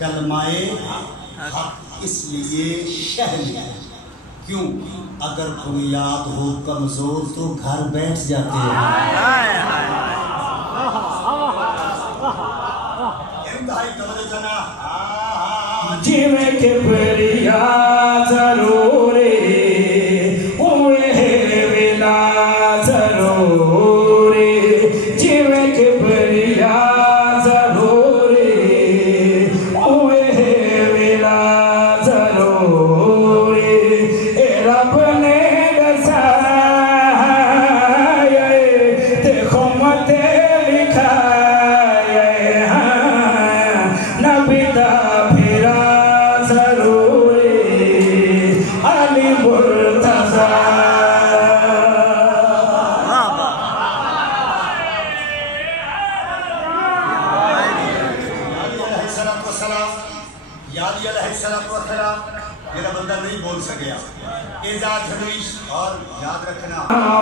कलमाए हक इसलिए शहर क्यों अगर बुनियाद हो कमजोर तो घर बैठ जाते हैं। जिमें के परिया जरूरी हुए विला जरूरी जिमें के परिया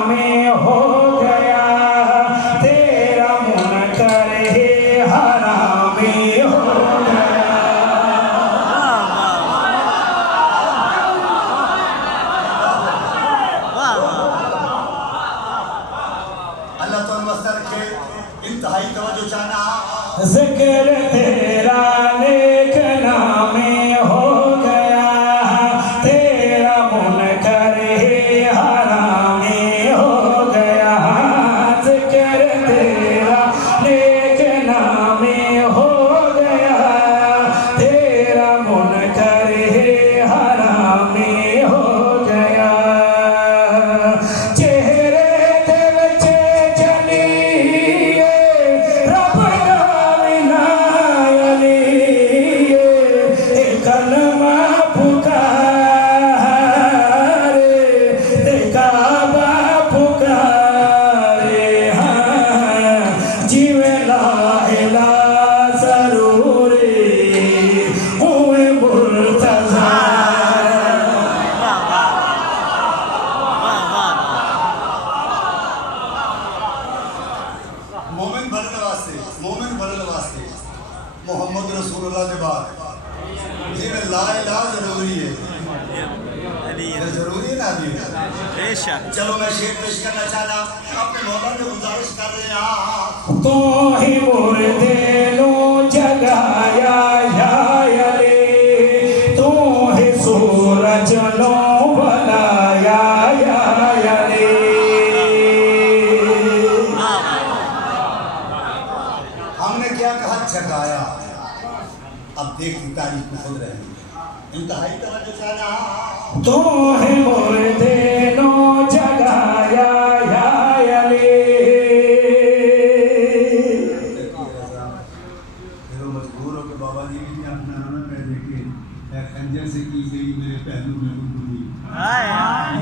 में हो गया तेरा मुनकर है हरामी हो गया। अल्लाह तो मस्त रखे। इंतहाई तवज्जो चाहना जिक्र तेरा नेक नामे हो गया तेरा मुनकर है हरामी हो गया। जिक्र तेरा नेक नामे हो गया तेरा मुनकर है हरामी हो गया। चेहरे ते बचे जलिए रब कलमा पुकारे ते काबा पुकारे हाँ जीवे ला इला जरूरी हुए मुर्तज़ा। मोमिन बनने वास्ते मोहम्मद रसूलुल्लाह के बाद जिन्हें ला इलाहा जरूरी है। जरूरी है ना बेशक। चलो मैं शेर पेश करना चाहता अपने मौला में गुजारिश कर रहे हैं। तो ही मुर्दे लो जगाया या अली तू ही सूरज लो बनाया या अली। हमने क्या कहा जगाया अब देख तारीफ में खुद रहे इंतहाई तवज्जो चाहना। तो है मुर्दे लो जगाया या अली मजबूर हो के बाबा जी भी अपना नाम देखे खंजर से की गई मेरे पहलू में गुदगुदी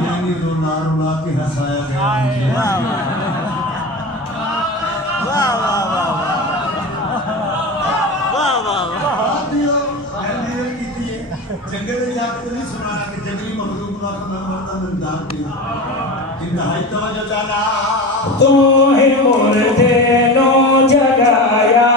यानी रोला रोला के हंसाया गया। जंगल में जाकर नहीं सुनाना कि जंगली मखलूक का मर्द दान दिया। इंतहाई तवज्जो चाहना। तो है मुर्दे लो जगाया